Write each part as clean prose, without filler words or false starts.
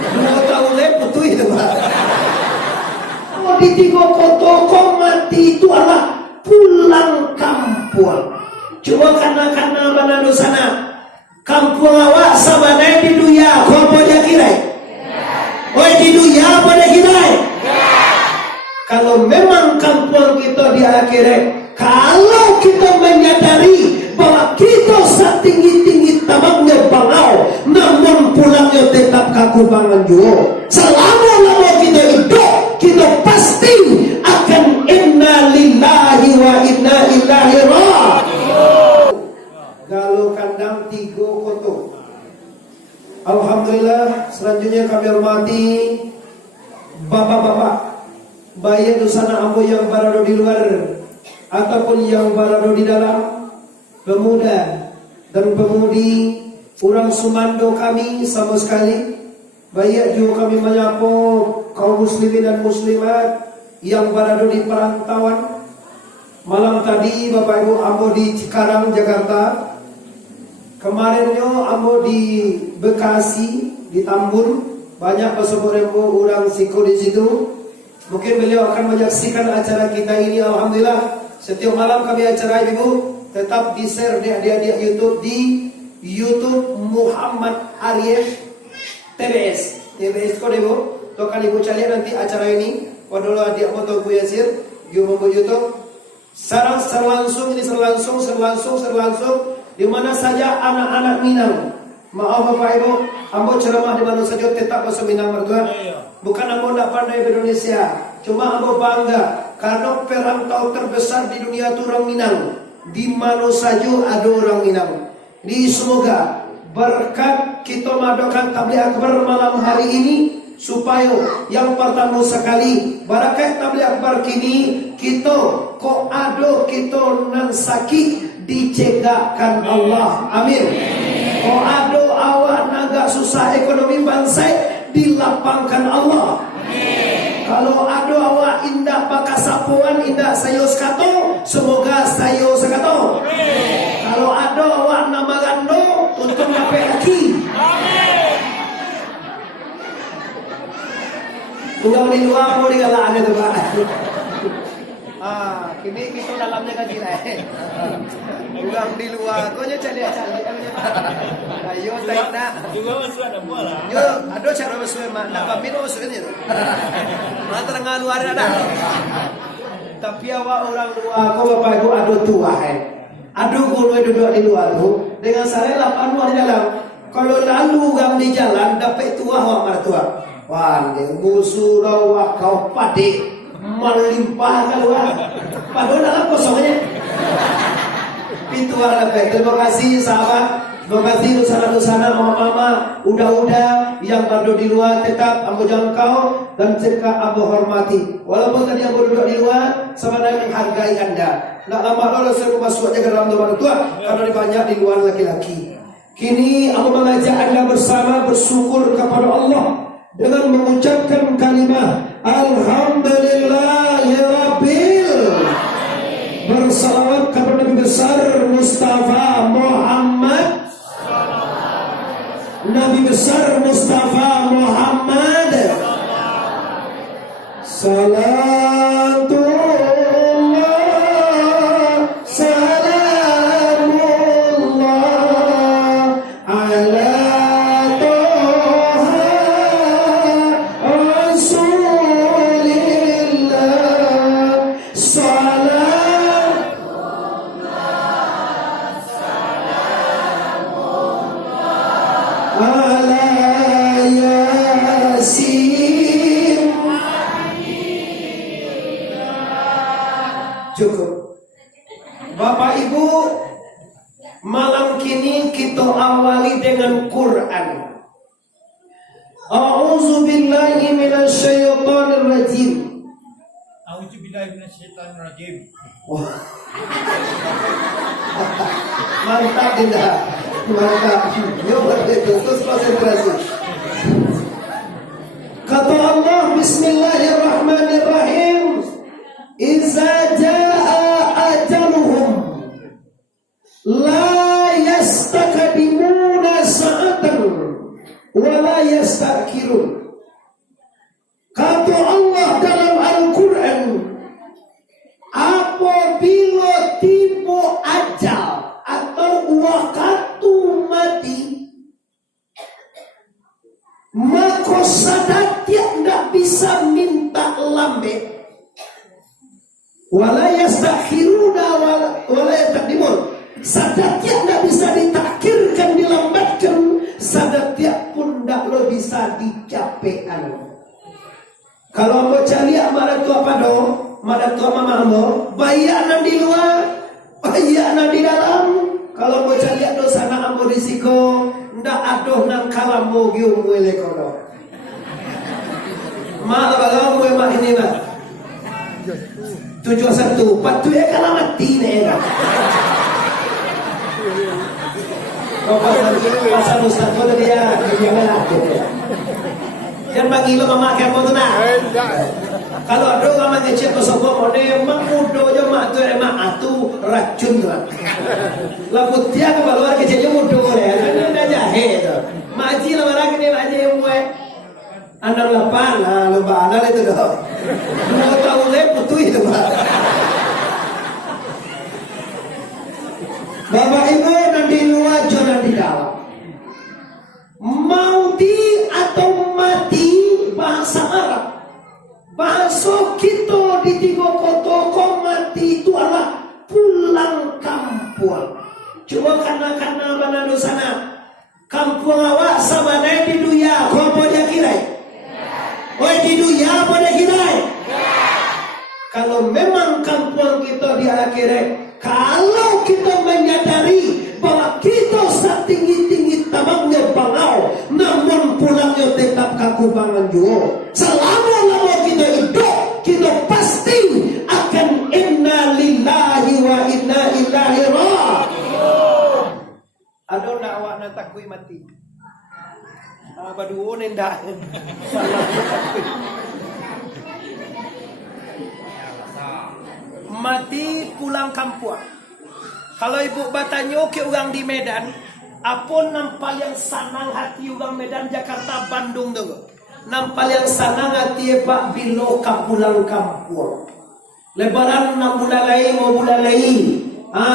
2 tahun leputu itu Pak. Oh di tiga kota mati itu adalah pulang kampung. Cuma karena mana sana kampung awak sabana di duya kau boleh kira? Oh di duya boleh kira? Kalau memang kampung kita di akhirat, kalau kita menyadari bahwa kita setinggi-tinggi tabangnya bangau, namun pulangnya tetap kaku bangan juga. Selama-lama kita hidup, kita pasti akan inna lillahi wa inna ilaihi raji'un. Kalau kandang 3 kotor. Alhamdulillah, selanjutnya kami hormati bapak-bapak, baik itu sana ambo yang berada di luar ataupun yang berada di dalam, pemuda dan pemudi, orang Sumando kami sama sekali. Baik juga kami menyapa kaum muslimin dan muslimat yang berada di perantauan. Malam tadi Bapak Ibu ambo di Cikarang, Jakarta. Kemarinnya ambo di Bekasi, di Tambun. Banyak bersama-sama orang Siko di situ. Mungkin beliau akan menyaksikan acara kita ini. Alhamdulillah, setiap malam kami acara Ibu tetap di-share di adik-adik YouTube di YouTube Muhammad Arif TBS. TBS kau Ibu, tuh kan Ibu cari nanti acara ini. Kalau dulu adik mau tahu Yasir, YouTube secara langsung ini serlangsung di mana saja anak-anak Minang. Maaf Bapak Ibu, ambo ceramah di mana saja tetap bahasa Minang mertua. Bukan ambo tidak pandai Indonesia, cuma ambo bangga karena perantau terbesar di dunia itu orang Minang. Di mana saja ada orang Minang. Jadi semoga berkat kita mengadakan tabligh akbar malam hari ini, supaya yang pertama sekali barakat tabligh akbar kini kita kok ada kita nan sakit dicegahkan Allah. Amin. Kok ada awak naga susah ekonomi bangsa dilapangkan Allah. Kalau ada awak indah pakasapuan, indah sayo sekato, semoga sayo sekato. Kalau ada awak nama gando, untuk dapat lagi. Tunggal di luar mau digalaan itu Pak. Kini kita dalamnya kan tidak. Tunggal di luar, kau nya cari. Ayo taik nak. Juga masuk ada bola. Yo, ada cara masuk mak. Nak pamit masuk itu. Mana tengah luar ada. Tapi awak orang luar, kau Bapak Ibu ada tua Ada guru duduk di luar tu dengan saya 8 di dalam. Kalau lalu gam di jalan dapat tua awak mertua. Wah, musuh awak kau pade melimpah keluar. Padahal dalam kosongnya. Pintu ada. Terima kasih sahabat. Terima kasih dosana-dosana mama-mama, udah yang berada di luar tetap ambo jangkau dan cekak ambo hormati. Walaupun tadi ambo duduk di luar, sebenarnya menghargai Anda. Nak lama lalu saya masuk aja ke dalam rumah tua karena banyak di luar laki-laki. Kini ambo mengajak Anda bersama bersyukur kepada Allah dengan mengucapkan kalimat Alhamdulillahirabbil bersalawat kepada Nabi besar Mustafa Muhammad. Nabi besar Mustafa Muhammad. Salatullah salamullah ala Toha Rasulillah. Cukup. Bapak Ibu, malam kini kita awali dengan Quran. A'udzu billahi minasyaitonir rajim. A'udzu billahi minasyaitonir rajim. Mantap tidak? Mantap. Yuk terus konsentrasi. Kata Allah, Bismillahirrahmanirrahim. Iza jaa ajaluhum la yastakdimuna sa'atan wala yastakhirun. Kata Allah dalam Al-Quran, apabila tiba ajal atau waktu mati, maka sadatnya tidak bisa minta lambe. Wala yastakhiruna wala yastaqdimun. Sadatnya tidak bisa ditakhirkan, dilambatkan. Sadatnya pun tidak lo bisa dicapekan. Kalau mau cari amalan tu apa dong? Madat tu mama ambo, bayanan di luar, bayanan di dalam. Kalau mau cari dosa na ambo risiko, ndak adoh nang kalamu gium wele kono. Ma abang mau emak ini mah. 71, patu ya kalau mati nih ya. Oh pasal Ustaz tu dia jangan aku. Jangan bagi lo memakai apa tu nak. Kalau ada orang mengecek pasal gua mode emang mudo je mak tu emak atu racun tu. Lalu dia ke luar keceknya mudo le. Kan dah jahe tu. Maji lah barang ni maji emwe. Anak lapan lah lomba anak itu dah. 2 tahun le putu itu pak. Bapak Ibu nanti luar jangan di dalam. Mauti atau mati bahasa Arab. Bahasa kita di tiga kota mati itu adalah pulang kampung. Cuma karena mana di sana kampung awak sama di dunia, kau apa dia kira? Oh di dunia apa dia kira? Kalau memang kampung kita di akhirat, kalau kita menyadari bahwa kita setinggi-tinggi tabangnya bangau, namun pulangnya tetap kaku bangan juga. Selama-lama kita hidup, kita pasti akan inna lillahi wa inna ilaihi raji'un. Ada nak awak nak takui mati? Baduo nenda. Mati pulang kampung. Kalau ibu bertanya ke orang di Medan, apa nampal yang senang hati orang Medan, Jakarta, Bandung tu? Nampal yang senang hati Pak Bilo pulang kampung. Lebaran 6 bulan lain, 5 bulan lain.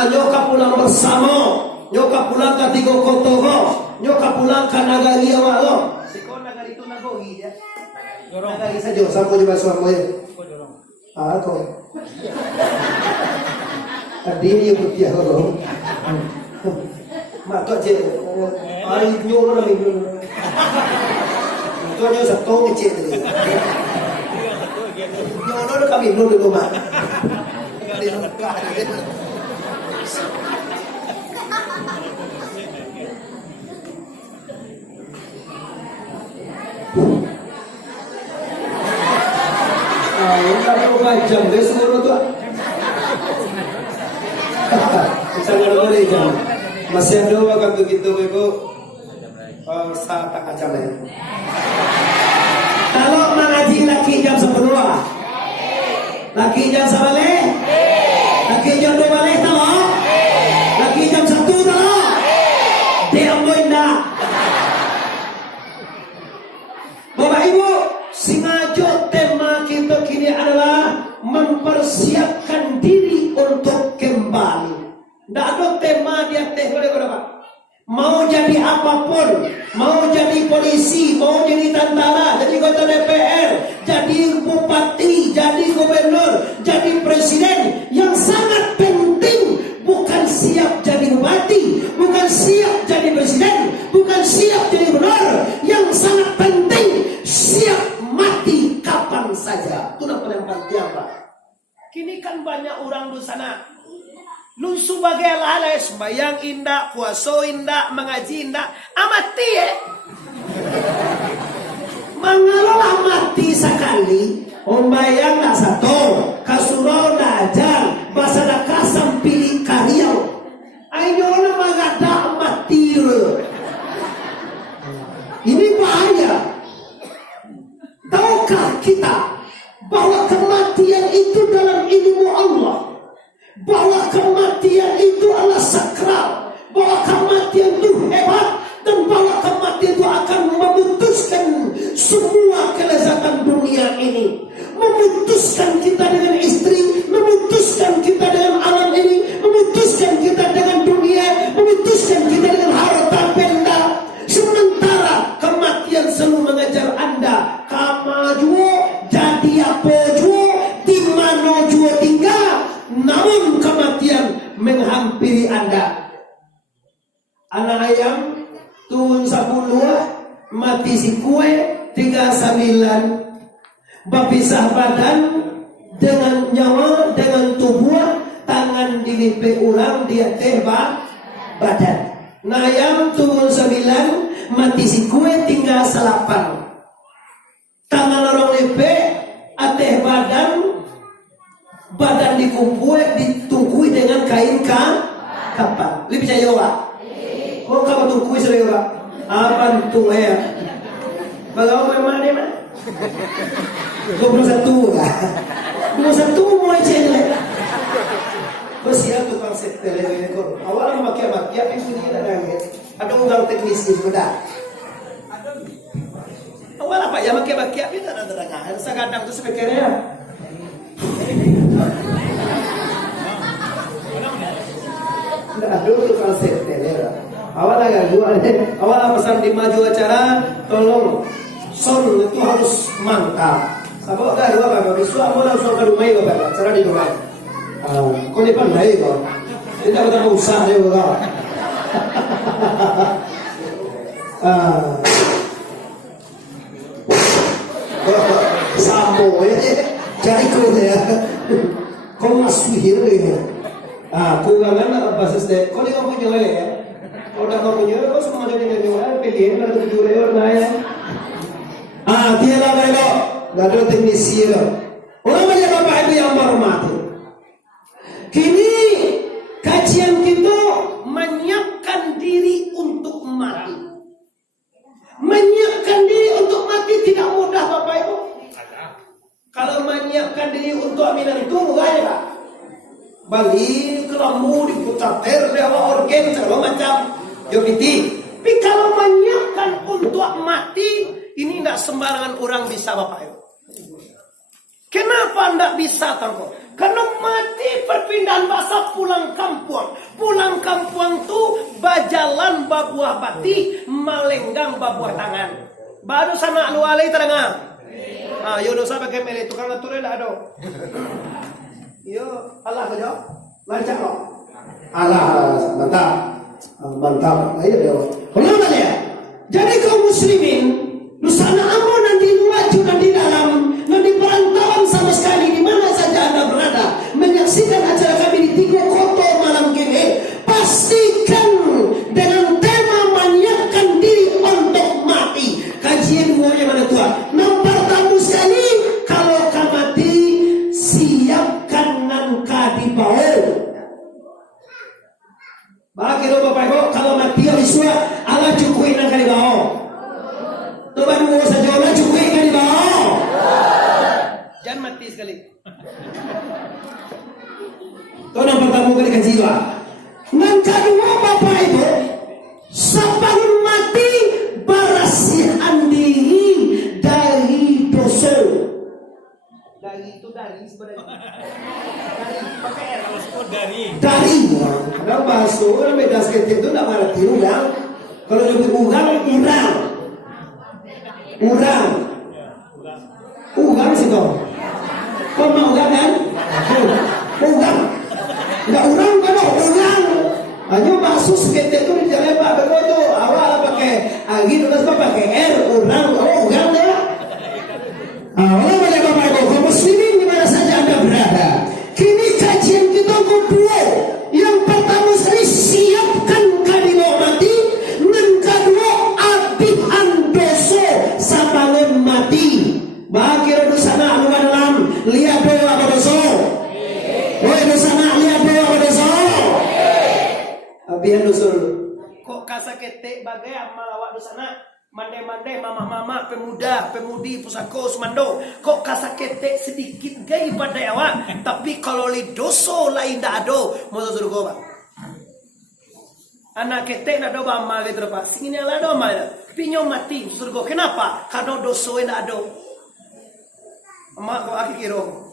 Nyoka pulang bersama, nyoka pulang ke 3 kota, nyoka pulang ke nagari awak lo. Siko nagari itu nagori ya. Nagari saja, sama je bahasa apa ya? Kau. Dia yang putih orang. Mak tu je. Air nyor lagi. Tu je satu kecil tu. Nyor kami dulu mak. Jam deh semua tu. Sangat boleh jam. Masih ada waktu kita ibu. Saat tak jam lagi. Kalau mengaji laki jam 10. Laki jam 11. Laki jam 12 tahu. Laki jam 1 tahu. Dia boleh nak. Bapak Ibu, sengaja tema kita kini adalah mempersiapkan diri untuk kembali. Tidak ada tema dia teh boleh berapa? Mau jadi apapun, mau jadi polisi, mau jadi tentara, jadi ketua DPR, jadi bupati, jadi gubernur, jadi presiden. Yang sangat penting bukan siap jadi bupati, bukan siap jadi presiden, bukan siap jadi gubernur. Yang sangat penting siap mati kapan saja. Itu yang paling penting Pak. Kini kan banyak orang di sana. Lu sebagai hal-hal sembahyang indah, puasa indah, mengaji indah, amati mengelola mati sekali. Ombayang nak satu, kasurau nak ajar, basadaka sampili karyau. Ayo orang mengada mati. Ini bahaya. Tahukah kita bahwa kematian itu dalam ilmu Allah, bahwa kematian itu adalah sakral, bahwa kematian itu hebat, dan bahwa kematian itu akan berada. Anak ayam turun 10, mati si kue 39, berpisah badan dengan nyawa, dengan tubuh, tangan dilipe ulang dia tebak badan. Nah ayam turun 9, mati si kue tinggal 8. Tangan orang lipe, ateh badan ditungkui dengan kain kapan. Lebih percaya Pak? Oh kamu tungkui sudah Pak? Apa tuh ya? Bagaimana memang dia mah? 21 kan? 21 mulai cendela. Kau siap tukang setel ini kau. Awalnya makia itu dia ada ada undang teknis sudah. Awal apa ya makia itu ada terangnya. Sekarang tu sebenarnya. Aduh tukang setel ya. Awal agak gua awal pesan di maju acara tolong son itu harus mantap. Sabok gak dua bapak bisu aku langsung ke rumah bapak acara di rumah. Kau ni pandai kau. Tidak betul usah dia kau. Sambo ya. Cari kau ya. Kau masuk hiri ya. Kurangan apa sih? Kau ni kau punya ya. Kalau dah kau punya, kau semua jadi negara pilihan ada 7 lewat naya. Dia lah mereka, dah ada teknisi lah. Orang banyak bapak ibu yang hormati. Kini kajian kita menyiapkan diri untuk mati. Menyiapkan diri untuk mati tidak mudah bapak ibu. Kalau menyiapkan diri untuk aminan itu mudahnya pak. Balik kelamu diputar dewa organ segala macam. Jopiti. Tapi kalau menyiapkan untuk mati ini tidak sembarangan orang bisa bapak ibu. Kenapa tidak bisa tangkap? Karena mati perpindahan bahasa pulang kampung. Pulang kampung tu bajalan babuah bati, malenggang babuah tangan. Baru sana lu alai terengah. Yo dosa pakai mele tukang naturel ada. Yo Allah aja. Lancar lo. Allah mantap. Ayo dia. Kenapa dia? Jadi kaum muslimin Nusana amun nanti maju dan di dalam nanti perantauan sama sekali di mana saja Anda berada menyaksikan acara kami di Tigo Koto malam ini, pastikan dengan tema menyiapkan diri untuk mati. Kajian mulai mana Tuhan? Nomor tamu sekali kalau kau mati siapkan nangka di bawah. Bagi bapak ibu kalau mati Yosua Allah cukup nangka di bawah. Tuhan mau saja orang cukup ikan di bawah. Jangan mati sekali. Tuh yang pertama kali kaji lah. Yang kedua bapak ibu, sebelum mati berasihan diri dari dosa. Dari itu dari sebenarnya. Dari pakai R kalau sebut dari. Dari. Kalau bahasa orang beda sekali itu tidak mengerti ulang. Kalau lebih ulang. Urang sih kau. Kau mau urang kan? Urang. Enggak urang kan? Urang. Hanya masuk seketik itu di jalan Pak Bego itu awal pakai angin terus pakai R urang. Urang ya. Awal banyak Bapak Ibu kaum muslimin di mana saja Anda berada. Kini kajian kita kedua. Yang pertama sekali siapkan kalimat mati. Yang kedua abihan dosa sabangun mati. Bagi dosa nak luar dalam lihat doa apa dosa. Woi dosa nak lihat doa apa dosa. Abihan dosa. Kok kasakete bagai amal awak dosa nak. Mande-mande mama-mama pemuda pemudi pusako sumando. Kok kasakete sedikit gay pada awak. Tapi kalau li dosa lain dah ada. Mau suruh kau bang. Anak ketek nak doa amal gitu pak. Sini lah doa amal. Pinyo mati surga. Kenapa? Karena dosa yang ada. Mak kau aki kiro.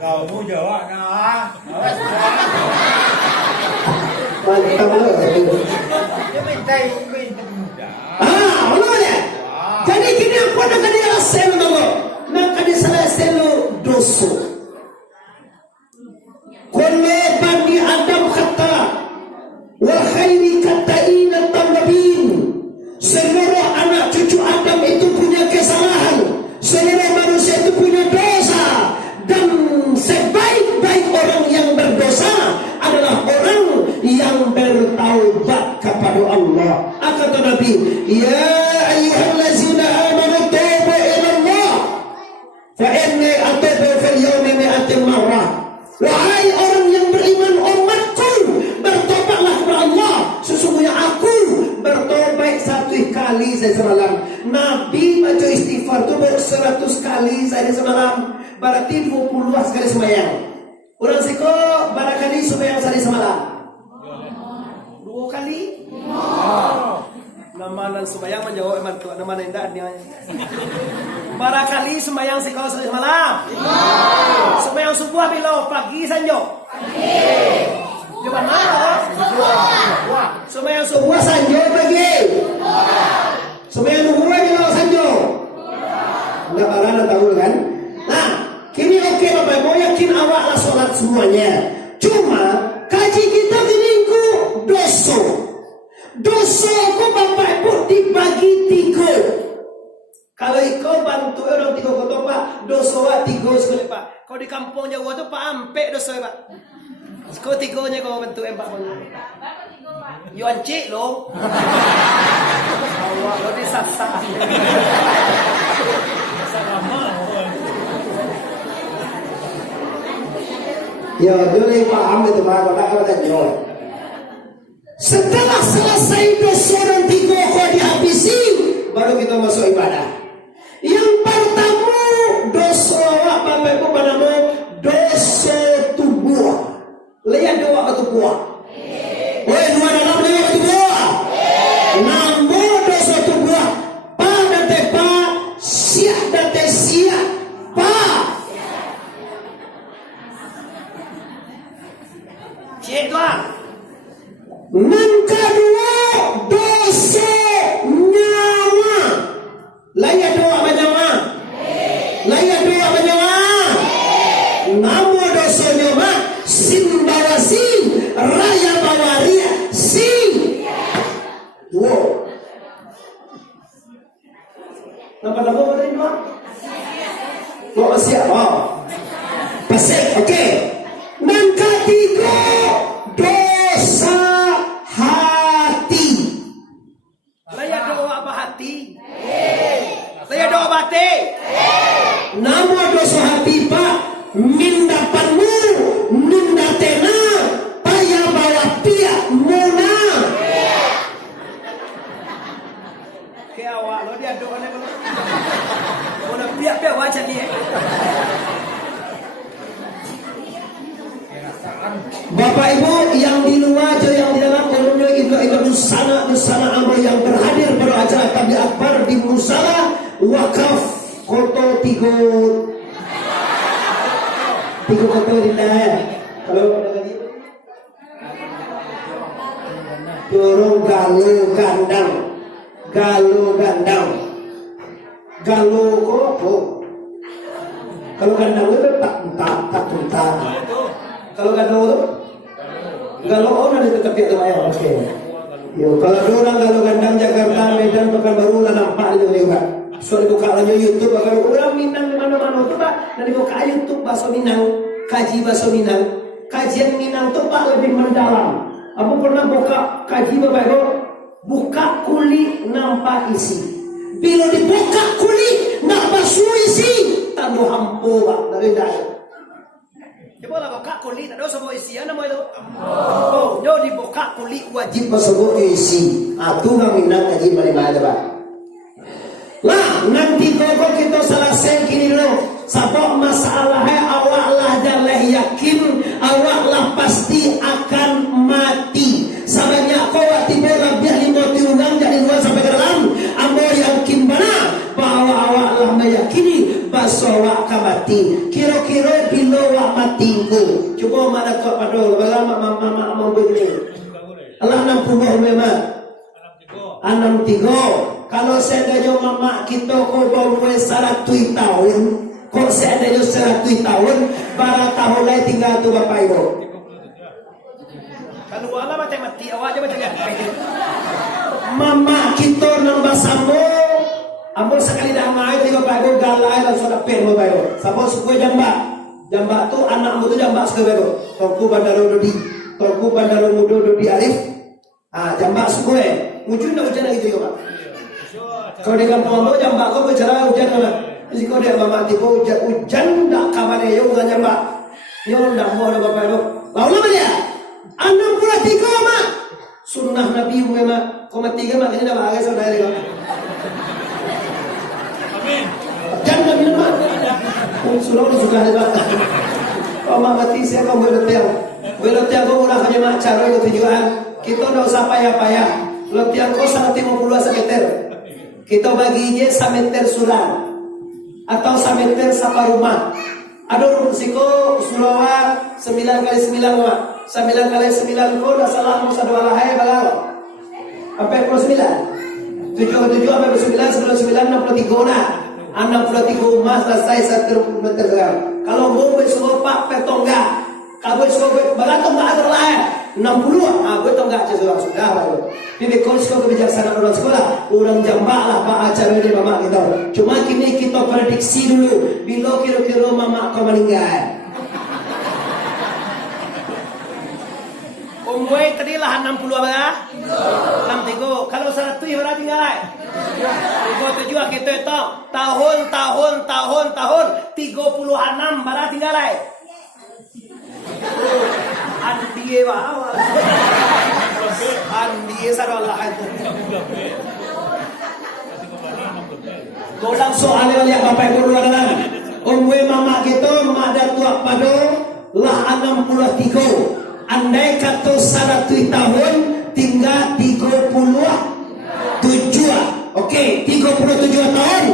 Kamu jawab nah. Mantap loh. Dia minta muda. Mana ya? Jadi kini apa nak kadi asal dulu? Nak kadi salah asal dosa. dosa. Kullu bani Adam kata wa khairi katain at-tawabin. Seluruh anak cucu Adam itu punya kesalahan. Seluruh manusia itu punya dosa. Dan sebaik-baik orang yang berdosa adalah orang yang bertaubat kepada Allah. Kata Nabi, ya ayyuhallazina amanu tubu ila Allah fa inni atubu fil yawmi mi'atin marrah. Wahai orang yang beriman, umatku, bertobatlah kepada Allah. Sesungguhnya aku bertobat 1 kali semalam. Nabi baca istighfar itu 100 kali semalam. Berarti 20 sekali sembahyang. Orang siko barakali sembahyang sehari semalam 2 kali. Nama sembahyang menjawab mantu, nama indah dia. Barakali sembahyang siko sehari semalam. Sembahyang subuh bila pagi sanjo. Di mana? Sembahyang subuh sanjo pagi. Sembahyang duhur bila sanjo. Enggak barang tahu kan? Nah, kini oke Bapak Ibu, yakin awaklah sholat semuanya. Cuma kaji kita kini ku dosa. Dosa ku Bapak Ibu dibagi 3. Kalau ikut bantu orang 3 kota Pak, dosa wa 3 sekali Pak. Kau di kampung Jawa tu Pak ampe dosa Pak. Kau 3-nya kau bantu Pak. Yo ancik lo. Awak lo disasar. Ya, dia paham itu Pak, kalau tak jauh. Setelah selesai dosa dan 3 kau dihabisi, baru kita masuk ibadah. Yang pertama dosa Bapak Ibu padamu dosa tubuh. Lihat doa ke tubuh. Woi, dua dalam lihat ke tubuh. Namo dosa tubuh. Pada tepa siap dan siap. Cik tuan. Yang kedua dosa nyawa. Layak doa menyawa. Layak doa menyawa. Namo dosa nyawa. Sin bawa sin. Raya bawa ria. Sin. Wow. Nampak apa tadi dua? Bawa siapa? Pasik. Okey. Yang ketiga dosa hati. Layak doa apa hati? Layak doa hati. Nama dosa hati Pak. Mindapanmu, mindatena, payah bawa pia, muna. Ke awak lo dia doa ni kalau. Muna pia wajah dia. Bapak Ibu yang di luar atau yang di dalam umumnya ibadah nusana amro yang berhadir pada acara tabligh akbar di Musala Wakaf Koto Tigo Koto di daerah. Kalau ada lagi dorong galo gandang koko. Kalau gandang itu tak tuntas. Kalau galau orang itu tetap ayam. Oke. Yo, kalau orang galau gandang Jakarta, Medan, Pekanbaru lah nampak itu juga. Soal buka aja YouTube, kalau orang Minang di mana-mana tuh Pak, nanti buka YouTube bahasa Minang, kaji bahasa Minang, kajian Minang tuh Pak lebih mendalam. Aku pernah buka kaji Bapak Ibu, buka kulit nampak isi. Bila dibuka kulit nampak isi, tandu hampu Pak dari dalam. Coba lah buka kulit, ada semua isi, apa itu? Oh, yo dibuka kulit wajib semua isi. Atu kami nak kaji mana Pak. Lah nanti kalau kita selesai kini lo, sebab masalahnya awak lah adalah yakin, awak lah pasti akan mati. Sabanya kau tiba lebih 50 orang dari luar sampai ke dalam. Amo yakin mana bahwa awak lah meyakini bahwa awak akan mati. Kira-kira bila awak mati ku, cuba mana kau pada lama mau begini. Allah 60 memang 63. Kalau saya tanya mama kita kau baru 100 tahun, Kok seandainya 100 tahun, bara tahun lain tinggal tu Bapak Ibu. Kalau wala macam mati awak aja macam ni. Mama kita nang basambo, ambil sekali dah main tiga Bapak Ibu galai dan sudah pen Bapak Ibu. Siapa suku jambak tu anakmu tu jambak suku Bapak Ibu. Tongku Bandaro Dodi, Tongku Bandaro Mudo Dodi Arif. Jambak suku Mujur nak hujan lagi tu Pak. Kalau di kampung ambo jambak kau bicara hujan mana? Jadi kau dia mama tipu hujan tak kabar yo ngan jambak. Yo ndak mau ada Bapak Ibu. Lalu apa dia? 63 mak. Sunnah Nabi memang 3 mak ini dah bagai saudara dia. Amin. Jangan minum mak. Suruh suka hebat. Kau mak mati saya kau boleh tiang. Boleh tiang kau ulah hanya mak cara itu tujuan. Kita tak usah payah-payah. Letiang kau 150 meter. Kita bagi je 1 meter sulam atau 1 meter sapa rumah. Ada risiko sulawa 9 kali 9 mak. 9 kali 9 kau dah salah mau satu alahai bagal. Apa 9? 7 apa 9 63 nak. 63 rumah selesai 1 meter sekarang. Kalau mau besok pak petonga, kalau besok bagaimana tak ada lah. 60 gue tau gak sudah baru. Bibi kau sekolah kebijaksanaan orang sekolah, orang jambak lah pak acara ini mama kita. Cuma kini kita prediksi dulu, bila kira-kira mama kau meninggal. Gue tadi lah 60 apa? 63. Kalau 100 berapa tinggal? Gue tujuh kita itu tahun 36 berapa tinggal? Andi awal. Andi sarwala itu. Golang soalnya lihat Bapak Ibu adalah umwe mama kita ada tua pado lah 63. Andai kata 100 tahun tinggal 37. Okey, 37 tahun.